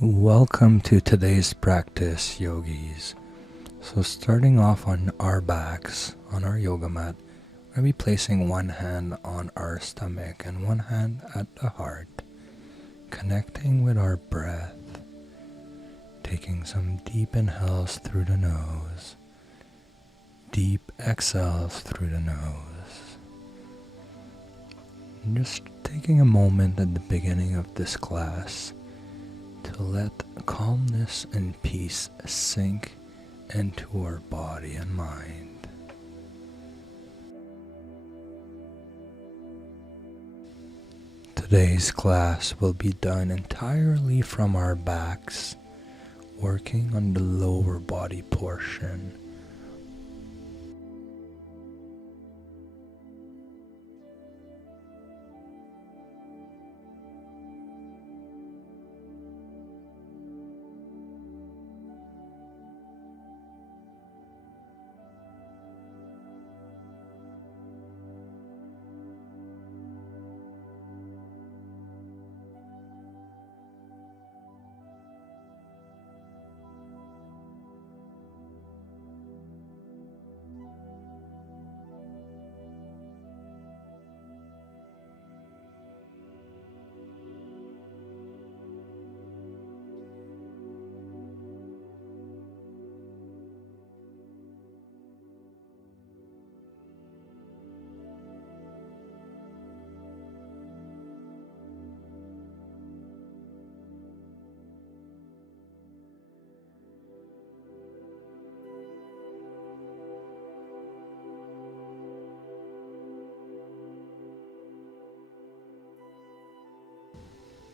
Welcome to today's practice, yogis. So starting off on our backs, on our yoga mat, we're going to be placing one hand on our stomach and one hand at the heart, connecting with our breath, taking some deep inhales through the nose, deep exhales through the nose. And just taking a moment at the beginning of this class to let calmness and peace sink into our body and mind. Today's class will be done entirely from our backs, working on the lower body portion.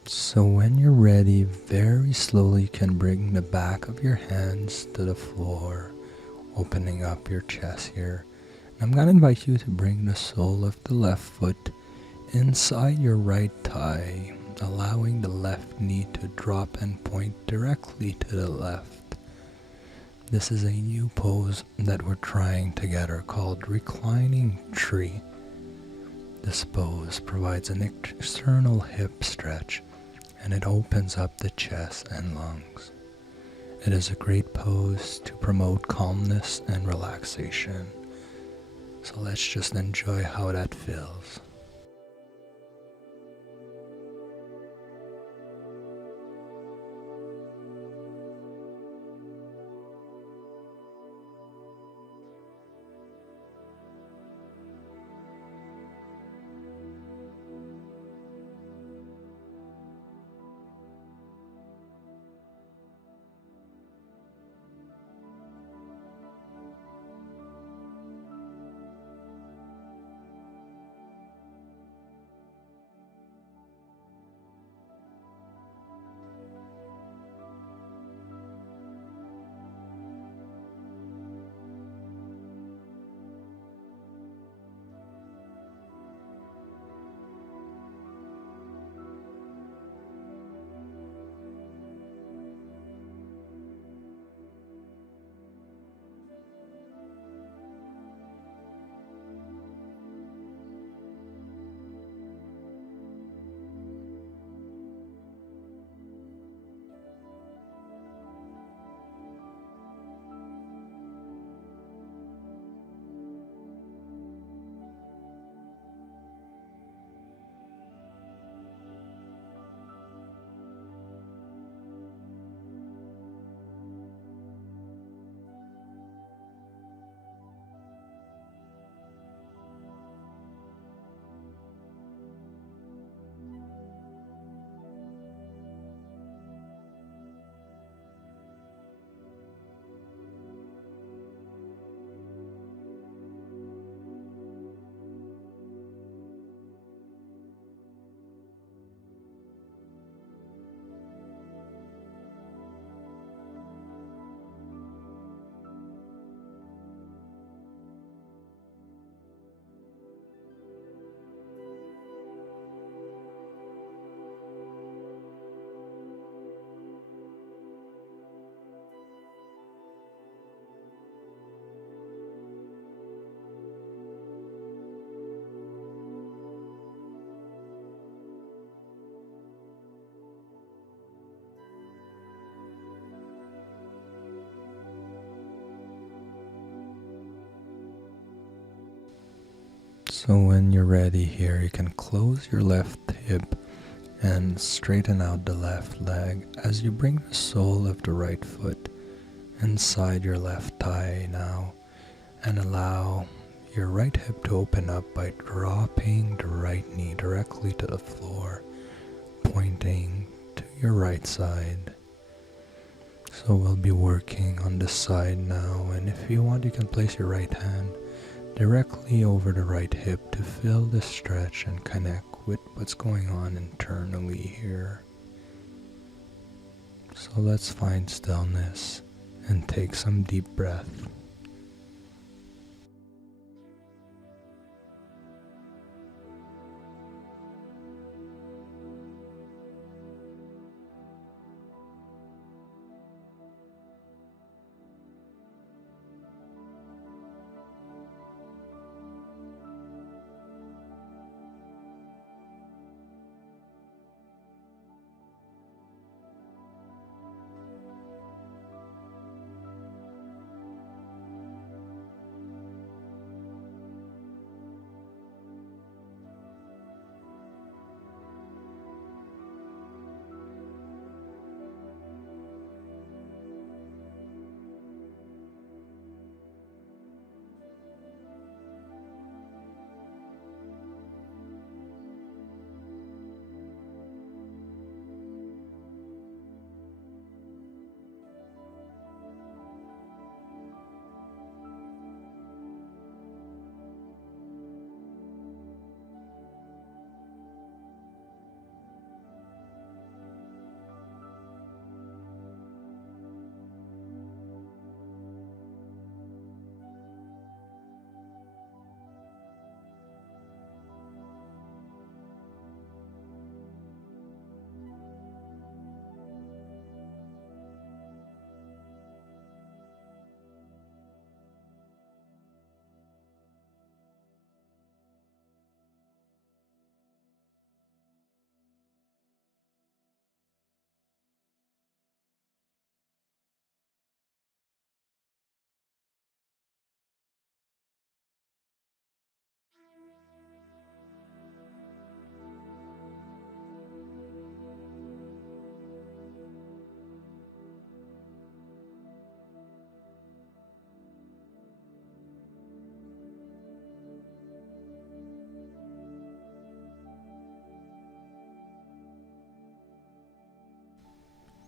So when you're ready, very slowly you can bring the back of your hands to the floor, opening up your chest here. And I'm going to invite you to bring the sole of the left foot inside your right thigh, allowing the left knee to drop and point directly to the left. This is a new pose that we're trying together called Reclining TP. This pose provides an external hip stretch and it opens up the chest and lungs. It is a great pose to promote calmness and relaxation. So let's just enjoy how that feels. So when you're ready here, you can close your left hip and straighten out the left leg as you bring the sole of the right foot inside your left thigh now, and allow your right hip to open up by dropping the right knee directly to the floor, pointing to your right side. So we'll be working on this side now, and if you want, you can place your right hand directly over the right hip to feel the stretch and connect with what's going on internally here. So let's find stillness and take some deep breath.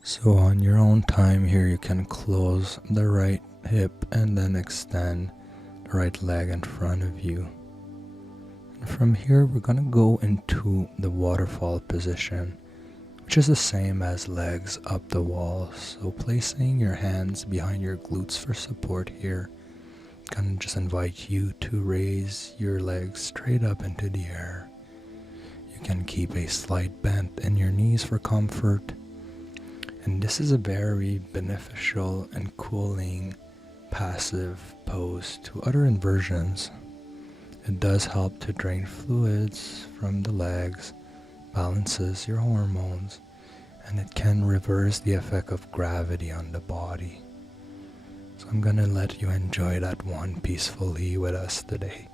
So on your own time here, you can close the right hip and then extend the right leg in front of you. And from here, we're going to go into the waterfall position, which is the same as legs up the wall. So placing your hands behind your glutes for support here, I'm going to just invite you to raise your legs straight up into the air. You can keep a slight bend in your knees for comfort. And this is a very beneficial and cooling passive pose to other inversions. It does help to drain fluids from the legs, balances your hormones, and it can reverse the effect of gravity on the body. So I'm gonna let you enjoy that one peacefully with us today.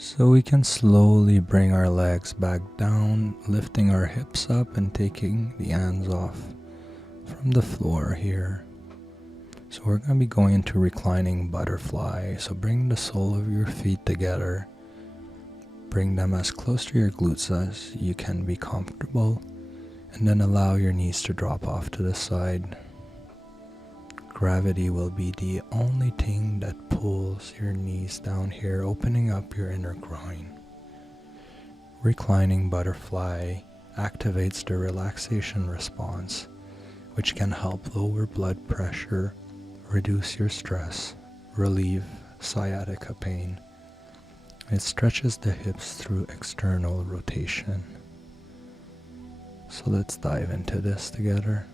So we can slowly bring our legs back down, lifting our hips up and taking the hands off from the floor here. So we're going to be going into reclining butterfly. So bring the sole of your feet together. Bring them as close to your glutes as you can be comfortable. And then allow your knees to drop off to the side. Gravity will be the only thing that pulls your knees down here, opening up your inner groin. Reclining butterfly activates the relaxation response, which can help lower blood pressure, reduce your stress, relieve sciatica pain. It stretches the hips through external rotation. So let's dive into this together.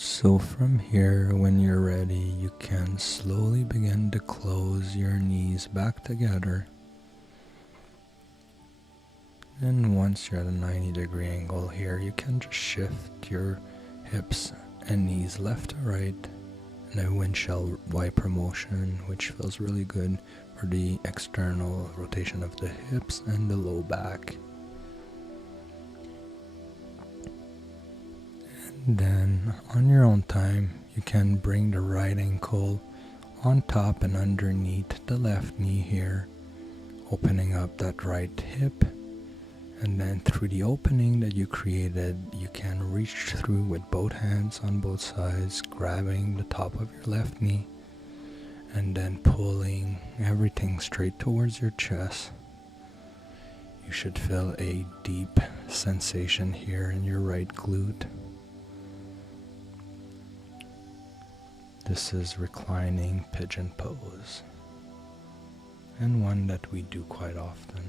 So from here, when you're ready, you can slowly begin to close your knees back together. And once you're at a 90-degree angle here, you can just shift your hips and knees left to right in a windshield wiper motion, which feels really good for the external rotation of the hips and the low back. Then, on your own time, you can bring the right ankle on top and underneath the left knee here, opening up that right hip. And then through the opening that you created, you can reach through with both hands on both sides, grabbing the top of your left knee, and then pulling everything straight towards your chest. You should feel a deep sensation here in your right glute. This is reclining pigeon pose, and one that we do quite often.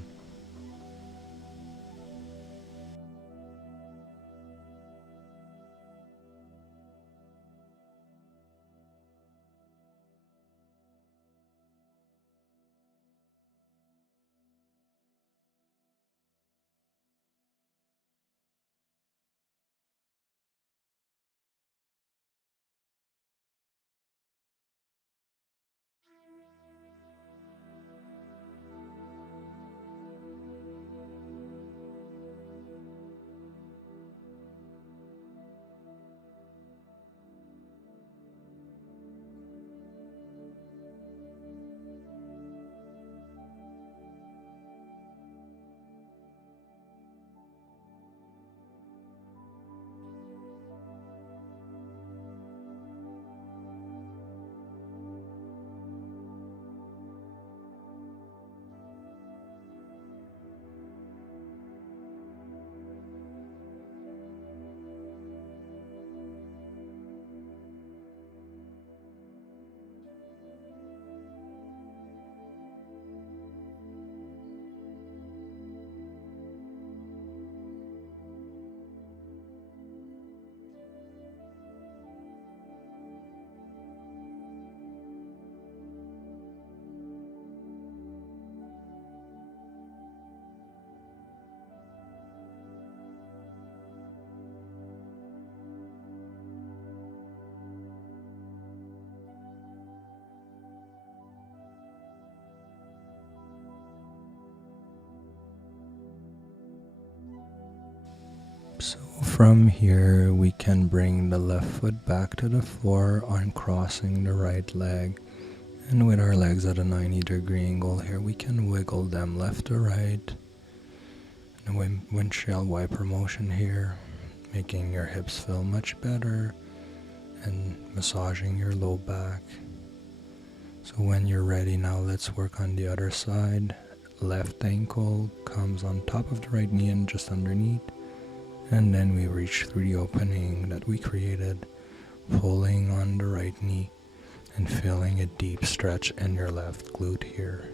So from here, we can bring the left foot back to the floor, uncrossing the right leg. And with our legs at a 90-degree angle here, we can wiggle them left to right. And windshield wiper motion here, making your hips feel much better and massaging your low back. So when you're ready now, let's work on the other side. Left ankle comes on top of the right knee and just underneath. And then we reach through the opening that we created, pulling on the right knee and feeling a deep stretch in your left glute here.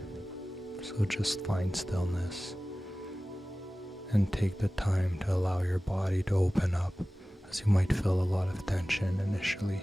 So just find stillness and take the time to allow your body to open up, as you might feel a lot of tension initially.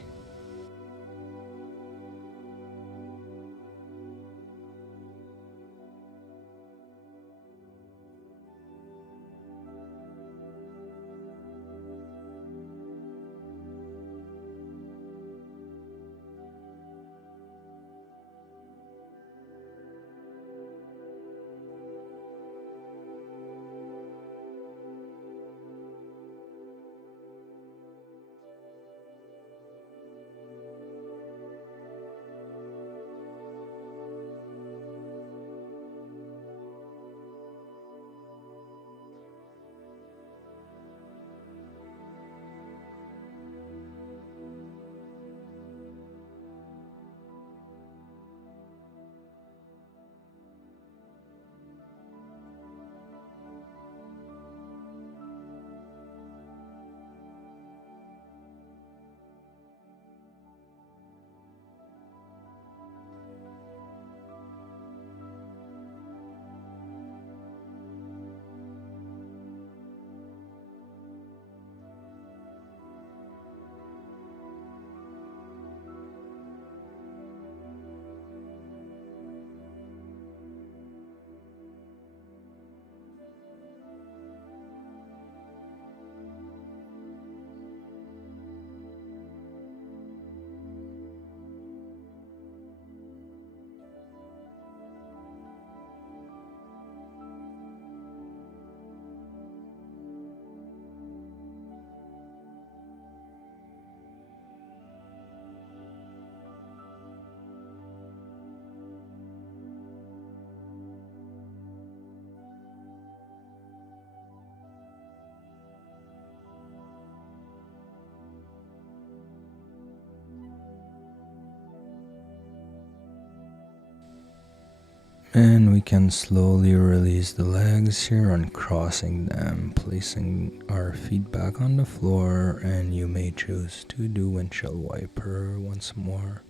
And we can slowly release the legs here, uncrossing them, placing our feet back on the floor, and you may choose to do windshield wiper once more.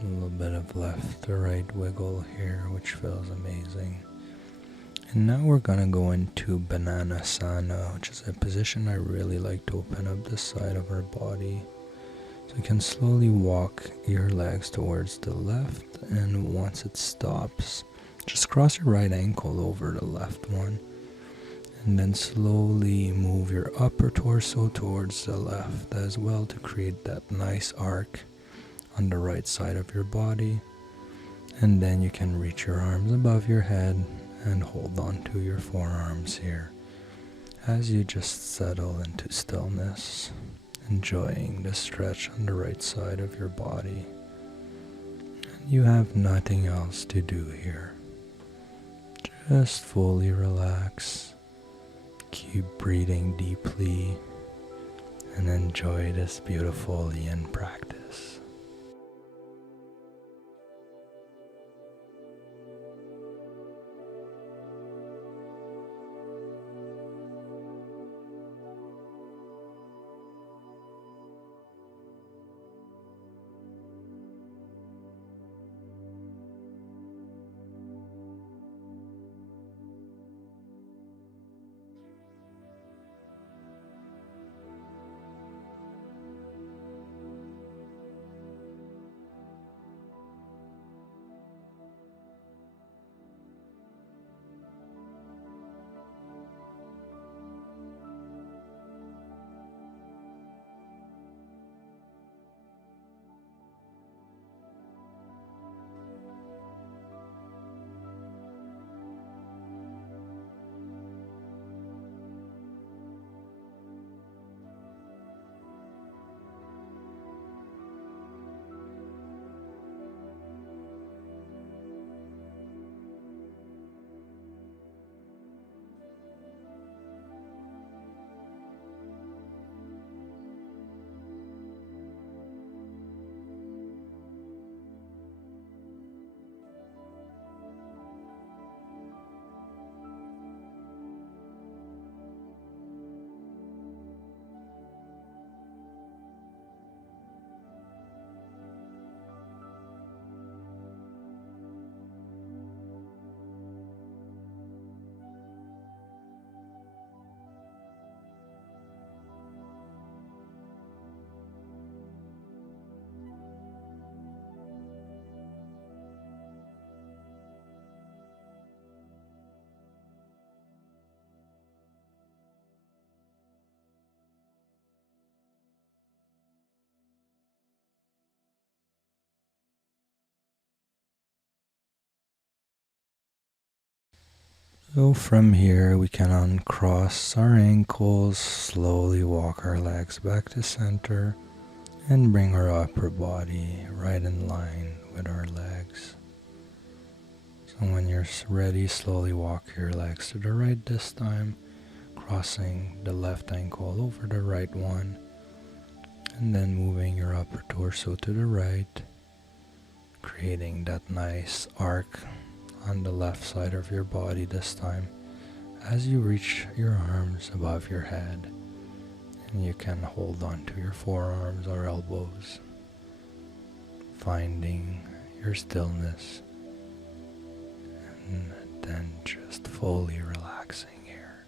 A little bit of left to right wiggle here, which feels amazing. And now we're gonna go into Bananasana, which is a position I really like to open up the side of our body. So you can slowly walk your legs towards the left, and once it stops, just cross your right ankle over the left one. And then slowly move your upper torso towards the left as well to create that nice arc on the right side of your body. And then you can reach your arms above your head and hold on to your forearms here as you just settle into stillness, enjoying the stretch on the right side of your body. And you have nothing else to do here. Just fully relax, keep breathing deeply, and enjoy this beautiful yin practice. So from here we can uncross our ankles, slowly walk our legs back to center, and bring our upper body right in line with our legs. So when you're ready, slowly walk your legs to the right this time, crossing the left ankle over the right one, and then moving your upper torso to the right, creating that nice arc on the left side of your body this time as you reach your arms above your head, and you can hold on to your forearms or elbows, finding your stillness, and then just fully relaxing here.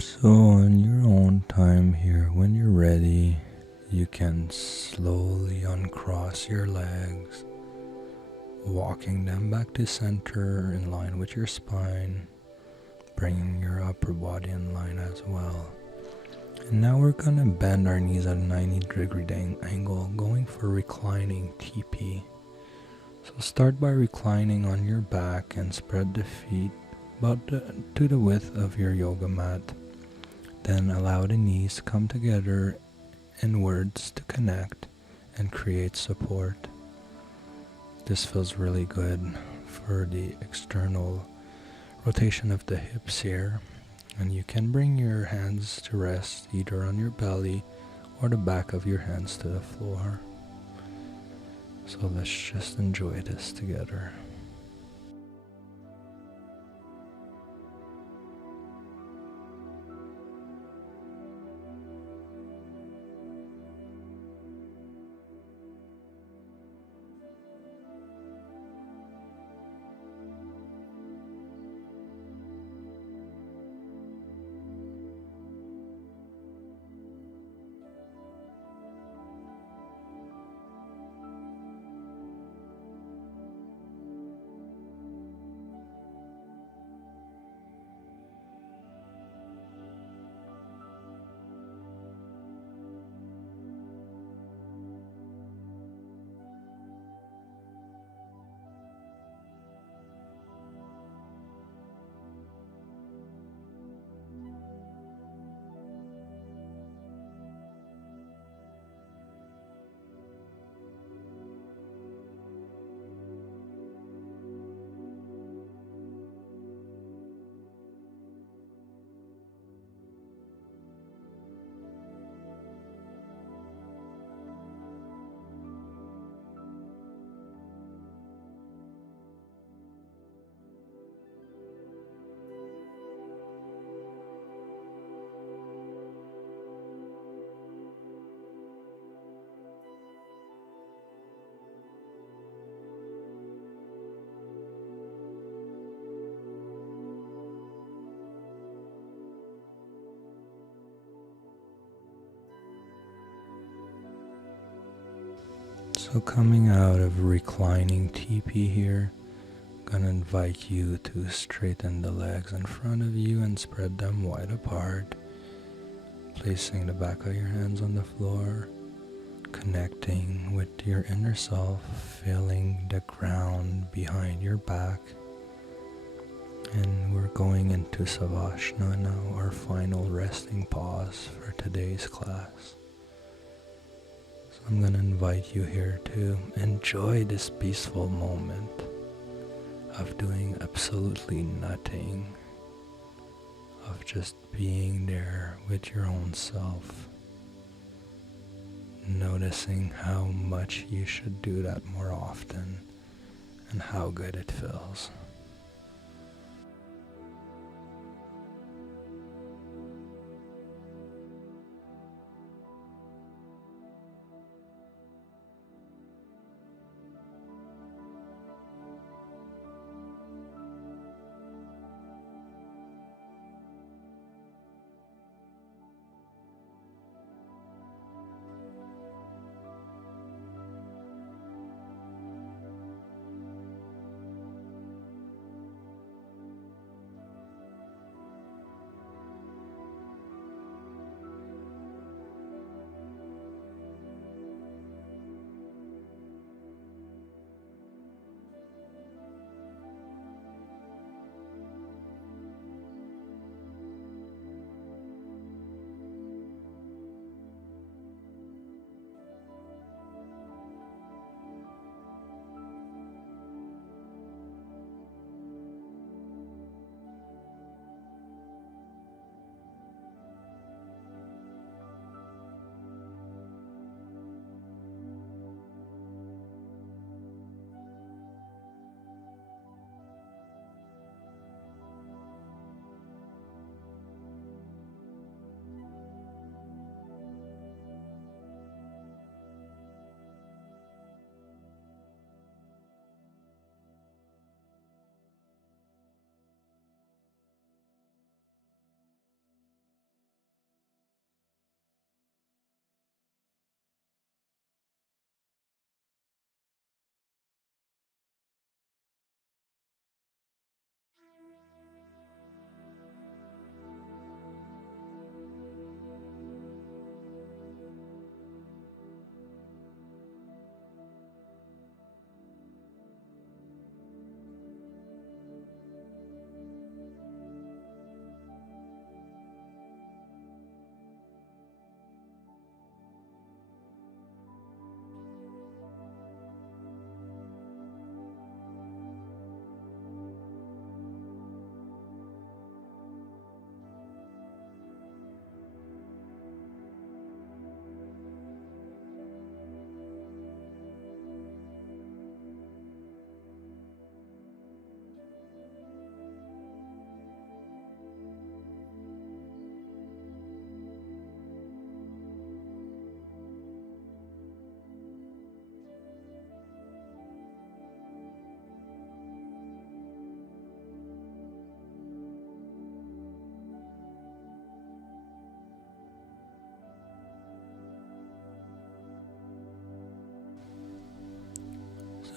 So on your own time here, when you're ready, you can slowly uncross your legs, walking them back to center in line with your spine, bringing your upper body in line as well. And now we're gonna bend our knees at a 90-degree angle, going for reclining TP. So start by reclining on your back and spread the feet about to the width of your yoga mat. Then allow the knees to come together inwards to connect and create support. This feels really good for the external rotation of the hips here. And you can bring your hands to rest either on your belly or the back of your hands to the floor. So let's just enjoy this together. So coming out of reclining TP here, I'm gonna invite you to straighten the legs in front of you and spread them wide apart, placing the back of your hands on the floor, connecting with your inner self, feeling the ground behind your back. And we're going into Savasana now, our final resting pause for today's class. So I'm going to invite you here to enjoy this peaceful moment of doing absolutely nothing, of just being there with your own self, noticing how much you should do that more often and how good it feels.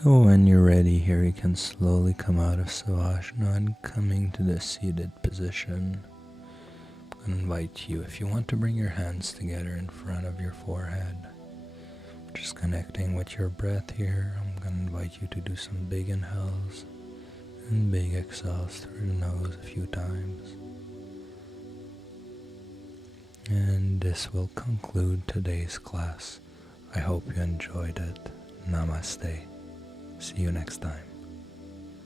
So when you're ready here, you can slowly come out of Savasana and coming to the seated position. I'm going to invite you, if you want, to bring your hands together in front of your forehead. Just connecting with your breath here. I'm going to invite you to do some big inhales and big exhales through the nose a few times. And this will conclude today's class. I hope you enjoyed it. Namaste. See you next time.